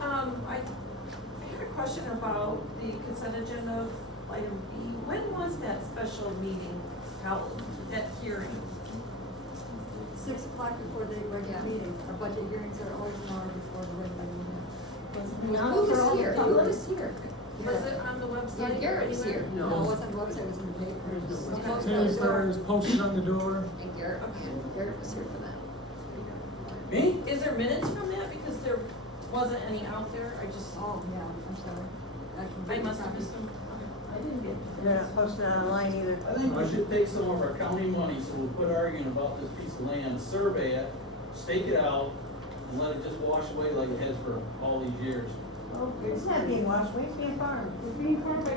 I had a question about the consent agenda of item B. When was that special meeting held, that hearing? 6 o'clock before the regular meeting. Our budget hearings are always an hour before the regular meeting. Who was here? Who was here? Was it on the website? Garrett was here. No, it wasn't the website, it was in the paper. It was posted on the door. And Garrett was here for that. Me? Is there minutes from that? Because there wasn't any out there. I just, Oh, yeah, I'm sorry. I must have missed them. I didn't get. They're not posted online either. I think we should take some of our county money, so we'll quit arguing about this piece of land, survey it, stake it out, and let it just wash away like it has for all these years. Oh, It's not being washed away, it's being farmed. It's being farmed by.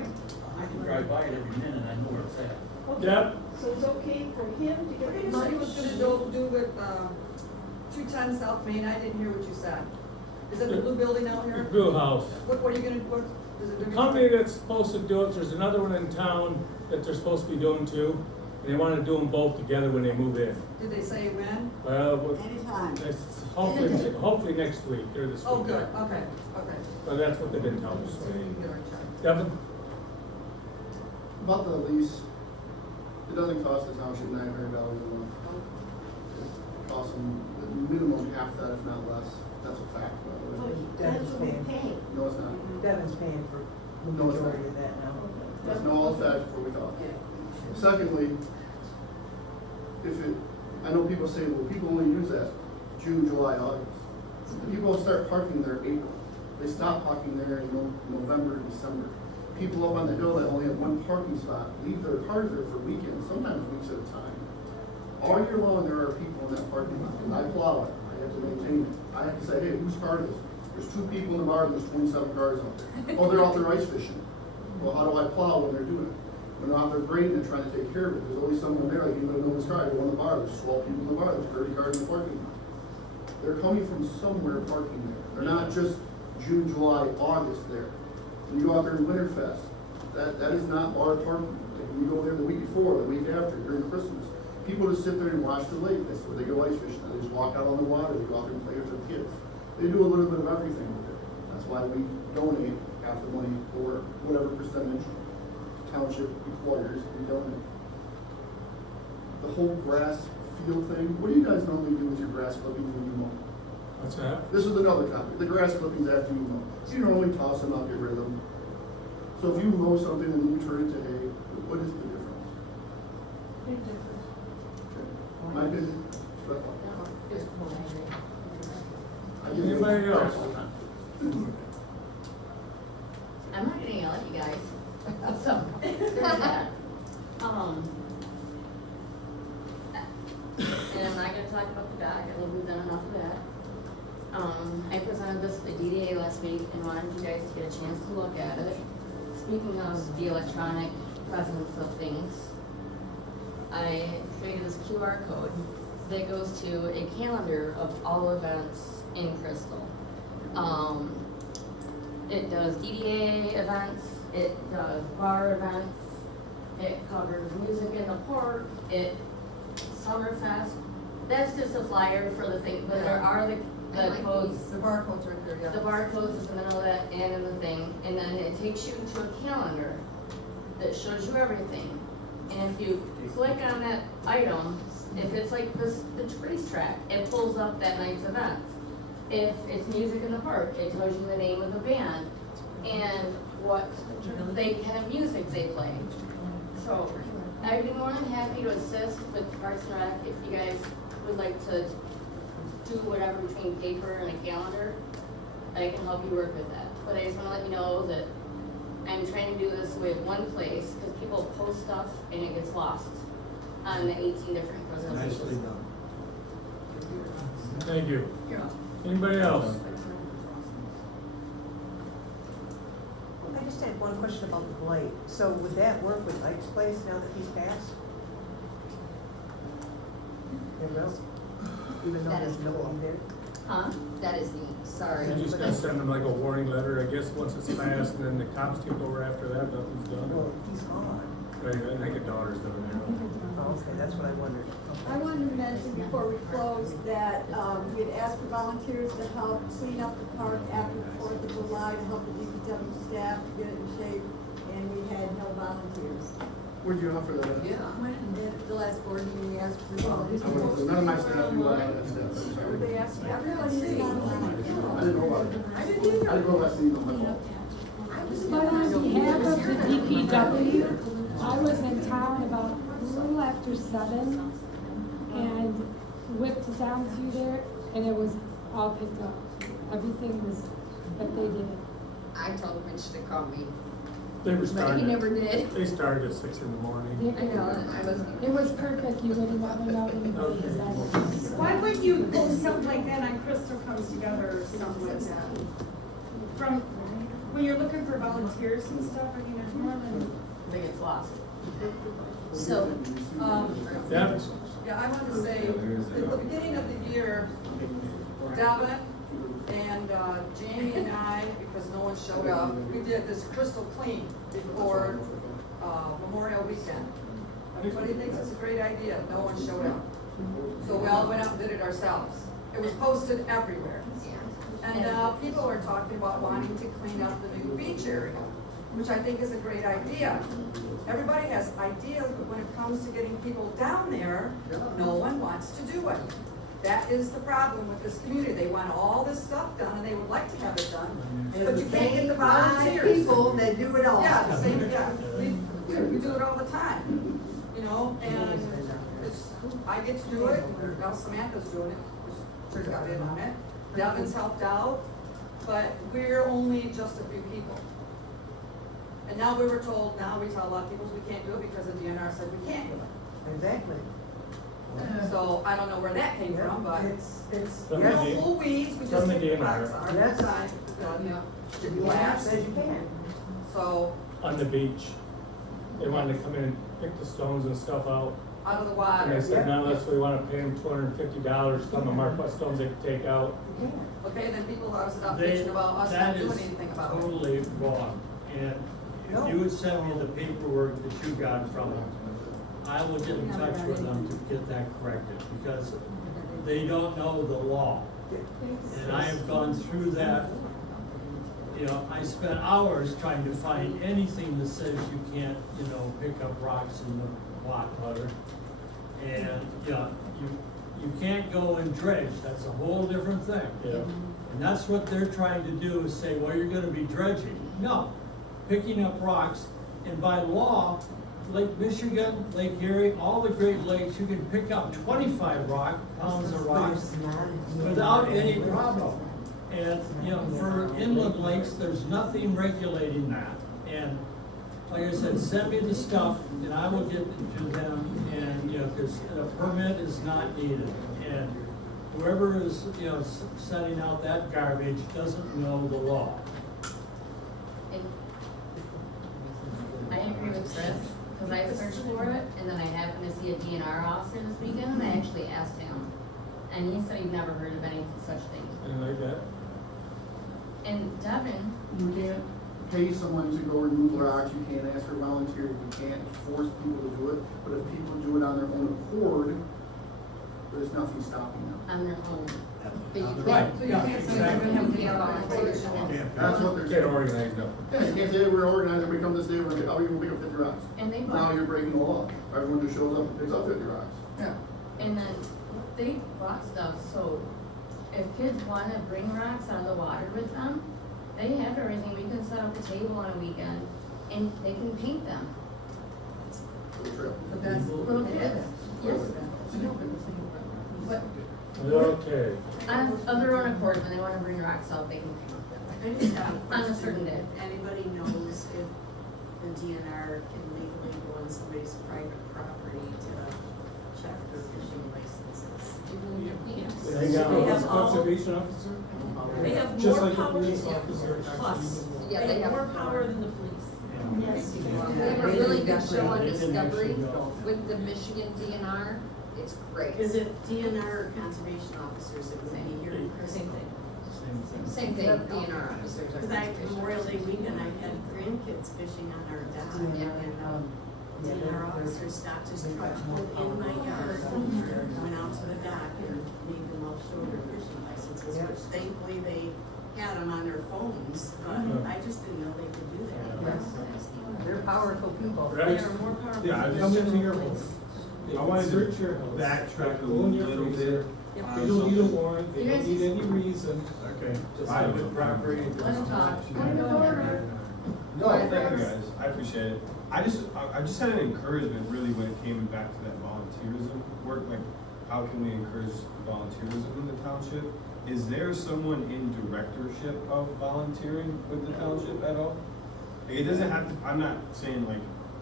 I can drive by it every minute, I know where it's at. Okay, Yep. so it's okay for him to get rid of So he it? was gonna do with, 210 South Main, I didn't hear what you said. Is it the blue building out here? Brew house. What are you gonna, what, is it? The company that's supposed to do it, there's another one in town that they're supposed to be doing too. And they want to do them both together when they move in. Did they say when? Anytime. It's hopefully next week or this week. Oh, good, okay. But that's what they've been telling us. So you can get our check. Devin? About the lease, it doesn't cost the township $900 a month. It costs them minimum half that, if not less. That's a fact, by the way. That's what we pay. No, it's not. Devin's paying for the No, it's not. majority of that now. That's no all fact before we talk. Secondly, I know people say, well, people only use that June, July, August. People start parking there in April. They stop parking there in November, December. People up on the hill that only have one parking spot leave their cars there for weekends, sometimes weeks at a time. All year long, there are people in that parking lot, and I plow it, I have to maintain it. I have to say, hey, whose car is this? There's 2 people in the bar, and there's 27 cars out there. Oh, they're out there ice fishing. Well, how do I plow when they're doing it? When they're out there grading and trying to take care of it, there's always someone there, like you don't know this car, go in the bar, there's 12 people in the bar, there's 30 cars in the parking lot. They're coming from somewhere parking there. They're not just June, July, August there. When you go out there in Winterfest, that is not bar parking. Like when you go there the week before, the week after, during Christmas, people just sit there and watch the lake. That's where they go ice fishing. They just walk out on the water, they go out there and play with their kids. They do a little bit of everything with it. That's why we donate half the money, or whatever percentage township requires, we donate. The whole grass field thing, what do you guys normally do with your grass clippings when you mow? What's that? This is another copy, the grass clippings after you mow. You normally toss them out, get rid of them. So if you mow something and then you turn it to hay, what is the difference? Big difference. Okay. My opinion, but I give you- Anybody else? I'm not gonna yell at you guys. So, there's that. And I'm not gonna talk about the dock, I think we've done enough of that. I presented this at the DDA last week and wanted you guys to get a chance to look at it. Speaking of the electronic presence of things, I created this QR code that goes to a calendar of all events in Crystal. It does DDA events, it does bar events, it covers music in the park, Summerfest. That's just a flyer for the thing, but there are the codes. The barcode's right there, yeah. The barcode's in the middle of that and in the thing, and then it takes you to a calendar that shows you everything. And if you click on that item, if it's like the racetrack, it pulls up that night's events. If it's music in the park, it tells you the name of the band. and what, they have music they play. So, I'd be more than happy to assist with Parks and Rec if you guys would like to do whatever between paper and a calendar. I can help you work with that. But I just wanna let you know that I'm trying to do this with one place, because people post stuff and it gets lost on the 18 different presentations. Nicely done. Thank you. Anybody else? I just had one question about the blight. So would that work with Mike's place now that he's passed? It will? Even though That there's is no cool. one there? Huh? That is neat, sorry. You just gotta send them like a warning letter, I guess, once it's passed, and then the cops take over after that, nothing's Well, done. he's gone. Right, I think a daughter's living there. Oh, okay, that's what I wondered. I wanted to mention before we close that, we had asked for volunteers to help clean up the park after the 4th of July, to help the DPW staff to get it in shape, and we had no volunteers. Where'd you offer that? Yeah. At the last board meeting, we asked for volunteers. None of my staff knew what I had said, I'm sorry. They asked, everybody is online. I didn't know about it. I didn't know about seeing on my phone. But on behalf of the DPW, I was in town about a little after 7 and whipped down through there, and it was all picked up. Everything was, but they did it. I told Mitch to call me. They were But starting. he never did. They started at 6 in the morning. I know, I was. It was perfect, you wouldn't want to know anybody besides. Why would you post something like that on Crystal Comes Together or something like that? From, when you're looking for volunteers and stuff, I mean, there's more than. They get lost. So, Yeah. yeah, I want to say, at the beginning of the year, Devin and Jamie and I, because no one showed up, we did this crystal clean before Memorial Weekend. Everybody thinks it's a great idea, no one showed up. So we all went out and did it ourselves. It was posted everywhere. And people are talking about wanting to clean up the new beach area, which I think is a great idea. Everybody has ideas, but when it comes to getting people down there, no one wants to do it. That is the problem with this community. They want all this stuff done and they would like to have it done, but you can't get the volunteers. People that do it all. Yeah, the same, yeah, we do it all the time, you know, and it's, I get to do it, now Samantha's doing it, she's got in on it. Devin's helped out, but we're only just a few people. And now we were told, now we tell a lot of people we can't do it because the DNR said we can't do it. Exactly. So I don't know where that came from, but It's, From we're the no D- full weeds, we from just the take the DNR. box out, Yes. side, the law glass, says you can. so On the beach. They wanted to come in and pick the stones and stuff out. out of the And water. they said, no, unless we wanna pay them $250 to come and mark what stones they can take out. You can. Okay, then people ought to stop They- bitching about us that not doing is anything about it. Totally wrong, and if you would send me the paperwork that you got from them, I will get in touch with them to get that corrected, because they don't know the law. And I have gone through that, you know, I spent hours trying to find anything that says you can't, you know, pick up rocks in the water. And, you know, you can't go and dredge, that's a whole different thing. Yeah. And that's what they're trying to do, is say, well, you're gonna be dredging. No, picking up rocks, and by law, Lake Michigan, Lake Erie, all the Great Lakes, you can pick up 25 pounds of rocks without any problem. And, you know, for inland lakes, there's nothing regulating that. And like I said, send me the stuff and I will get it to them, and, you know, because a permit is not needed. And whoever is, you know, sending out that garbage doesn't know the law. And I agree with Chris, because I searched for it, and then I happened to see a DNR officer this weekend, and I actually asked him. And he said he'd never heard of any such thing. Anything like that? And Devin, You can't pay someone to go remove rocks, you can't ask for volunteers, you can't force people to do it, but if people do it on their own accord, there's nothing stopping them. on their own. But you Right, can't, yeah, exactly. That's what they're Can't saying. organize nothing. Yeah, you can't say we're organized, we come this day, we're gonna, how are you gonna pick up 50 rocks? And they Now bought, you're breaking the law, everyone just shows up and picks up 50 rocks. Yeah. and then they bought stuff, so if kids wanna bring rocks out of the water with them, They have everything, we can set up a table on a weekend, and they can paint them. But that's Little kids, yes. But Okay. of their own accord, when they wanna bring rocks out, they can I just have a on a question. certain day. If anybody knows if the DNR can legally go on somebody's private property to check for fishing licenses. They got They a have all- conservation officer? They have Just more like the power, police officer. plus, Yeah, they have more power than the police. Yes. We have a really good show on Discovery with the Michigan DNR. It's great. Is it DNR or conservation officers that would be here? Same thing. Same thing, DNR officers are Because I, conservation Memorial Day officers. weekend, I had grandkids fishing on our dock, Yeah. and, DNR officer stopped his truck in my yard, went out to the dock and made them all show their fishing licenses, which thankfully they had them on their phones, but I just didn't know they could do that. They're powerful people. They are more powerful. Yeah, I Come just, into your home. I wanted Search to your house. backtrack a Go in your little freezer. bit. They on don't need a something. warrant, they don't need any reason. Okay. Just have it property. Let them talk. No, thank you guys, I appreciate it. I just had an encouragement really when it came back to that volunteerism work, like how can we encourage volunteerism in the township? Is there someone in directorship of volunteering with the township at all? Like, it doesn't have to, I'm not saying like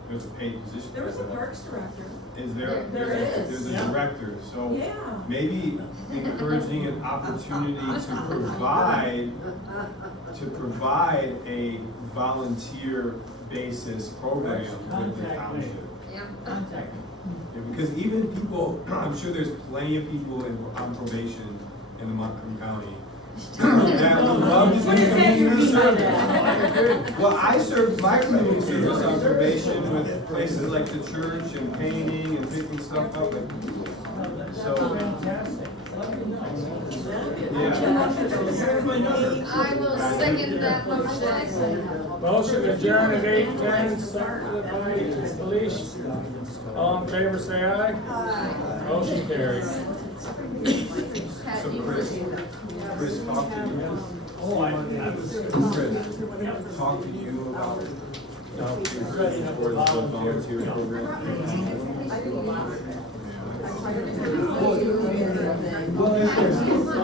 there's a paid position. There was a parks director. Is there? There is. There's a Yeah. director, so Yeah. maybe encouraging an opportunity to provide a volunteer basis program with the Contact me. township. Yeah. Contact me. Yeah, because even people, I'm sure there's plenty of people on probation in the Montgomery County that would love to What do does that community mean by service. that? Well, I served my community service on probation with places like the church and painting and picking stuff up. And so, Fantastic. yeah. I will second that motion. Motion adjourned at 8:10, seconded by Felicia. All in favor, say aye. Motion carries. Pat, So you Chris talked to you. Oh, I was. Chris, talk to you about for the volunteer program.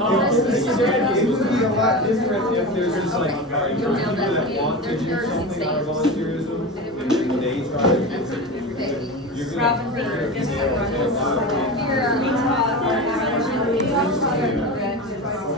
It would be a lot different if there's just like, people that want to do something out of volunteerism, and then they try to. You're gonna. Robin, You're gonna- Here,